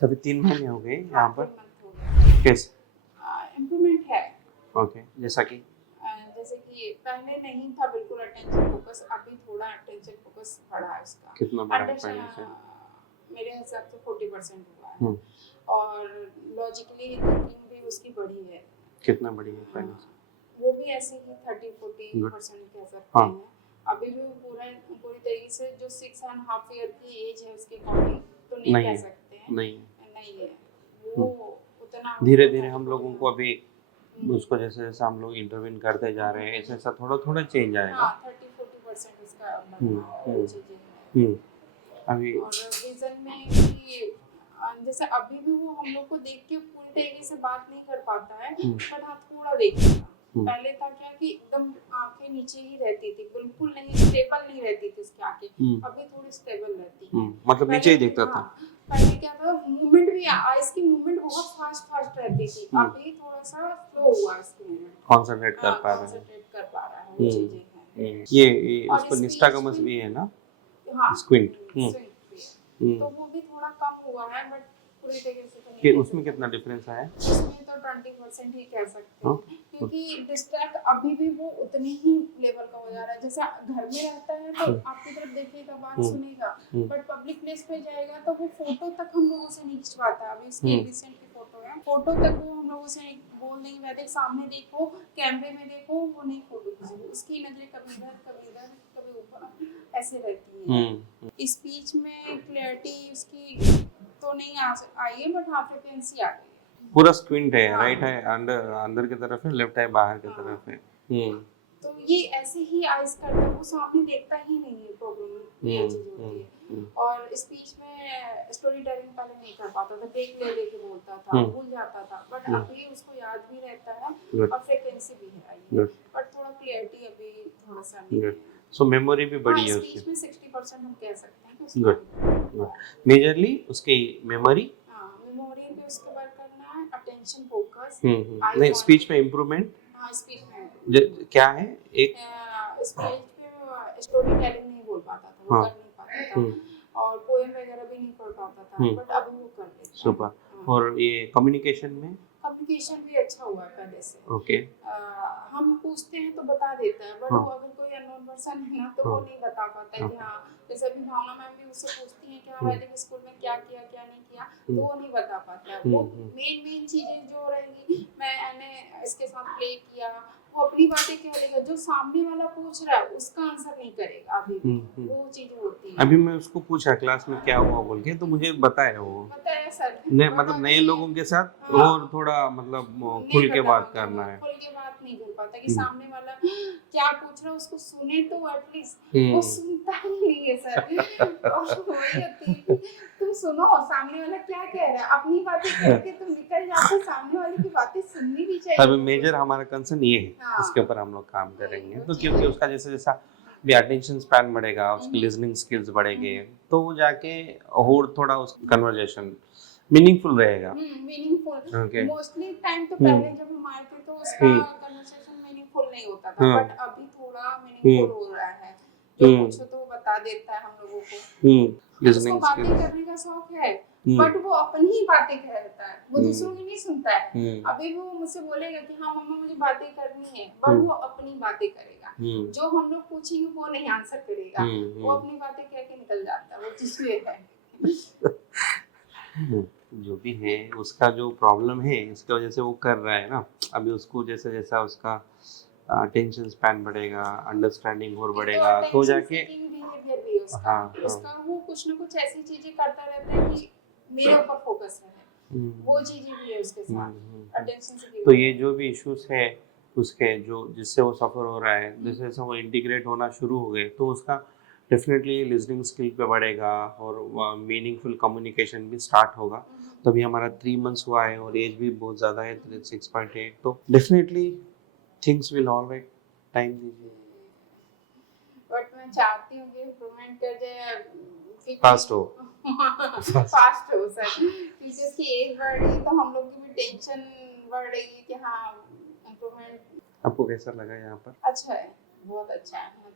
तभी 3 महीने हो गए यहाँ पर। 3 मंथ हो गए। कैसे? इम्प्रूवमेंट है। ओके, जैसा कि जैसे कि पहले नहीं था बिल्कुल अटेंशन फोकस, अभी थोड़ा अटेंशन फोकस बढ़ा है उसका। कितना बढ़ा है अंडरस्टैंड पहले से? मेरे हिसाब से 40% हुआ है। हम्म, और लॉजिकली थिंकिंग भी उसकी बढ़ी है। कितना बढ़ी है पहले से? वो भी ऐसे ही 30-40% गुड। कह सकते हाँ। हैं। अभी भी वो पूरी तरीके से जो 6.5 ईयर की एज है उसके अकॉर्डिंग तो नहीं नहीं कह है, सकते हैं। नहीं। नहीं है वो उतना। धीरे धीरे हम लोगों को अभी हम्म। उसको जैसे जैसे हम लोग इंटरवीन करते जा रहे हैं, ऐसे ऐसा थोड़ा थोड़ा चेंज आएगा। हाँ 30-40% उसका हम्म, बढ़ना है, वो हम्म, चीजें हैं। अभी और विजन में भी जैसे अभी भी वो हम लोग को देख के पूरी तरीके से बात नहीं कर पाता है, बट हाँ थोड़ा देखेगा। पहले था क्या कि एकदम आंखें नीचे ही रहती थी, बिल्कुल नहीं स्टेबल नहीं रहती थी उसकी आंखें। अभी थोड़ी स्टेबल रहती है। मतलब नीचे ही दिखता था। पहले क्या था, मूवमेंट भी आईज की मूवमेंट बहुत फास्ट रहती थी। अभी थोड़ा सा स्लो हुआ इसकी मूवमेंट। कॉन्सेंट्रेट कर पा रहे हैं। कंसंट्रेट कर पा रहा है, वो चीजें हैं। ये और उसको speech निस्टागमस में- भी है ना, हाँ स्क्विंट। स्विंग भी है। तो वो भी थोड़ा कम हुआ है, बट पूरी तरीके से तो नहीं कि कह उसमें सकते। कितना डिफरेंस आया? उसमें तो 20% ही कह सकते हाँ? हैं, क्योंकि डिस्ट्रैक्ट अभी भी वो उतने ही लेवल का हो जा रहा है। जैसे घर में रहता है तो आपकी तरफ देखेगा, बात सुनेगा, बट पब्लिक प्लेस पे जाएगा तो वो फोटो तक हम लोगों से नहीं खिंचवाता। अभी उसकी रिसेंट की फोटो है, फोटो तक वो हम लोगों से बोल नहीं पाते, सामने देखो कैमरे में देखो, वो नहीं फोटो खींचेगी। उसकी नजरें कभी इधर कभी ऊपर ऐसे रहती हैं। स्पीच में क्लैरिटी उसकी तो नहीं आई है, बट हाँ फ्रिक्वेंसी आ गई है। पूरा स्क्विंट है, हाँ। राइट है अंदर अंदर की तरफ है, लेफ्ट है बाहर की तरफ है। तो ये ऐसे ही आइज करता है, वो सामने देखता ही नहीं है। प्रॉब्लम ये चीज होती है। और स्पीच में स्टोरी टेलिंग पहले नहीं कर पाता था, देख ले लेके बोलता था, भूल जाता था, बट अभी उसको याद भी रहता है और फ्रिक्वेंसी भी है आई है, बट थोड़ा क्लियरिटी अभी थोड़ा सा नहीं है। सो मेमोरी भी बढ़ी है उसकी। स्पीच में 60% हम कह सकते हैं कि उसका। गुड। मेजरली उसकी मेमोरी। हाँ मेमोरी पे उसके वर्क करना है, अटेंशन फोकस। नहीं, स्पीच में इम्प्रूवमेंट। हाँ स्पीच में क्या है? एक स्टेज पे स्टोरी टेलिंग नहीं बोल पाता था, वो कर नहीं पाता था, और पोएम वगैरह भी नहीं पढ़ पाता था, बट अब वो कर लेता है। सुपर। और ये कम्युनिकेशन में? कम्युनिकेशन भी अच्छा हुआ है पहले से। ओके। हम पूछते हैं तो बता देता है, बट वो अगर कोई अननोन पर्सन है ना तो वो नहीं बता पाता है कि हाँ। जैसे अभी भावना मैम भी उससे पूछती हैं कि हाँ वैदिक स्कूल में क्या किया क्या नहीं किया, तो वो नहीं बता पाता है। वो मेन चीजें जो रहेंगी, मैंने इसके साथ प्ले किया, वो अपनी बातें कह देगा, जो सामने वाला पूछ रहा है उसका आंसर नहीं करेगा अभी भी। वो चीजें होती है। अभी मैं उसको पूछा क्लास में क्या हुआ बोल के, तो मुझे बताया वो। बताया सर नहीं, मतलब नए लोगों के साथ और थोड़ा मतलब खुल के बात करना है। खुल के बात नहीं कर पाता कि सामने वाला क्या पूछ रहा है उसको सुने तो एटलीस्ट। वो सुनता ही नहीं है सर। और वही होती है कि तुम सुनो सामने वाला क्या कह रहा है, अपनी बातें करके तुम निकल जाते, सामने वाले की बातें सुननी भी चाहिए। अभी मेजर हमारा कंसर्न ये है, इसके ऊपर हम लोग काम करेंगे। तो क्योंकि उसका जैसे जैसा भी अटेंशन स्पैन बढ़ेगा, उसकी लिसनिंग स्किल्स बढ़ेंगे, तो वो जाके और थोड़ा उस कन्वर्सेशन मीनिंगफुल रहेगा। मीनिंगफुल मोस्टली टाइम तो पहले जब हम आए थे तो उसका कन्वर्सेशन मीनिंगफुल नहीं होता था, बट अभी थोड़ा मीनिंगफुल हो रहा है। जो पूछो तो वो बता देता है हम लोगों को। उसको बातें करने का शौक है, बट वो अपनी ही बातें कहता है, वो दूसरों की नहीं सुनता है। अभी वो मुझसे बोलेगा कि हाँ मम्मा मुझे बातें करनी है, बट वो अपनी बातें करेगा। जो हम लोग पूछेंगे वो नहीं आंसर करेगा, वो अपनी बातें कह के निकल जाता है। वो चीज ये है। जो भी है उसका जो प्रॉब्लम है, इसकी वजह से वो कर रहा है ना। अभी उसको जैसे जैसा उसका अटेंशन स्पैन बढ़ेगा, अंडरस्टैंडिंग और बढ़ेगा, तो जाके बिहेवियर भी उसका उसका वो कुछ ना कुछ ऐसी चीजें करता रहता है कि मेरे ऊपर फोकस रहे। वो चीजें भी है उसके साथ अटेंशन से। तो ये जो भी इश्यूज है उसके, जो जिससे वो सफ़र हो रहा है, जैसे जैसे वो इंटीग्रेट होना शुरू हो गए, तो उसका डेफिनेटली लिसनिंग स्किल पे बढ़ेगा और मीनिंगफुल कम्युनिकेशन भी स्टार्ट होगा। तो अभी हमारा 3 मंथ्स हुआ है और एज भी बहुत ज़्यादा है, 6.8, तो definitely things will all right. Time दीजिए। बट मैं चाहती हूँ कि इम्प्रूवमेंट कर जाए, फास्ट हो। फास्ट हो सर, क्योंकि उसकी एज बढ़ रही है तो हम लोग की भी टेंशन बढ़ रही है कि हाँ इम्प्रूवमेंट। आपको कैसा लगा यहाँ पर? अच्छा है, बहुत अच्छा है।